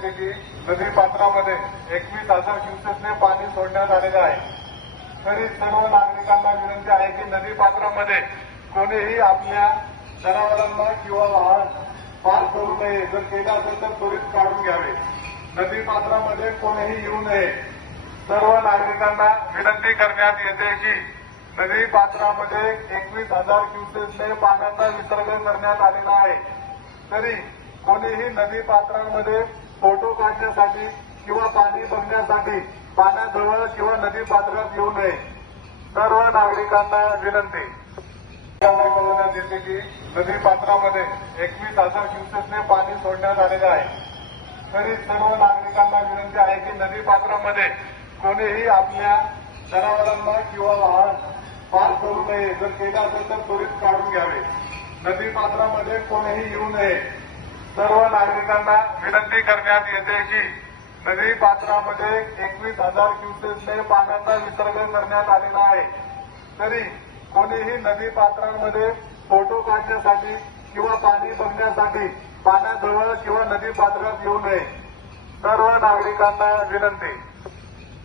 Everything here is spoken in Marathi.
सांगितले की नदी पात्रामध्ये एकवीस हजार क्युसेसने पाणी सोडण्यात आलेलं आहे. तरी सर्व नागरिकांना विनंती आहे की नदी पात्रामध्ये कोणीही आपल्या जनावरांना किंवा वाहन पार करू नये. जर केलं असेल तर त्वरित काढून घ्यावे. नदी पात्रामध्ये कोणीही येऊ नये. सर्व नागरिकांना विनंती करण्यात येते की नदी पात्रामध्ये एकवीस हजार क्युसेसने पाण्याचा विसर्ग करण्यात आलेला आहे. तरी कोणीही नदी पात्रामध्ये फोटो काढण्यासाठी किंवा पाणी बघण्यासाठी पाण्याजवळ किंवा नदी पात्रात येऊ नये. सर्व नागरिकांना विनंती. त्यांना कळवण्यात येते की नदी पात्रामध्ये एकवीस हजार क्युसेसने पाणी सोडण्यात आलेले आहे. तरी सर्व नागरिकांना विनंती आहे की नदी पात्रामध्ये कोणीही आपल्या जनावरांना किंवा वाहन पार करू नये. जर केलं असेल तर त्वरित काढून घ्यावे. नदी पात्रामध्ये कोणीही येऊ नये. सर्व नागरिकांना विनंती करण्यात येते की नदी पात्रामध्ये एकवीस हजार क्युसेसने पाण्याचा विसर्ग करण्यात आलेला आहे. तरी कोणीही नदी पात्रामध्ये फोटो काढण्यासाठी किंवा पाणी बघण्यासाठी पाण्याजवळ किंवा नदी पात्रात येऊ नये. सर्व नागरिकांना विनंती.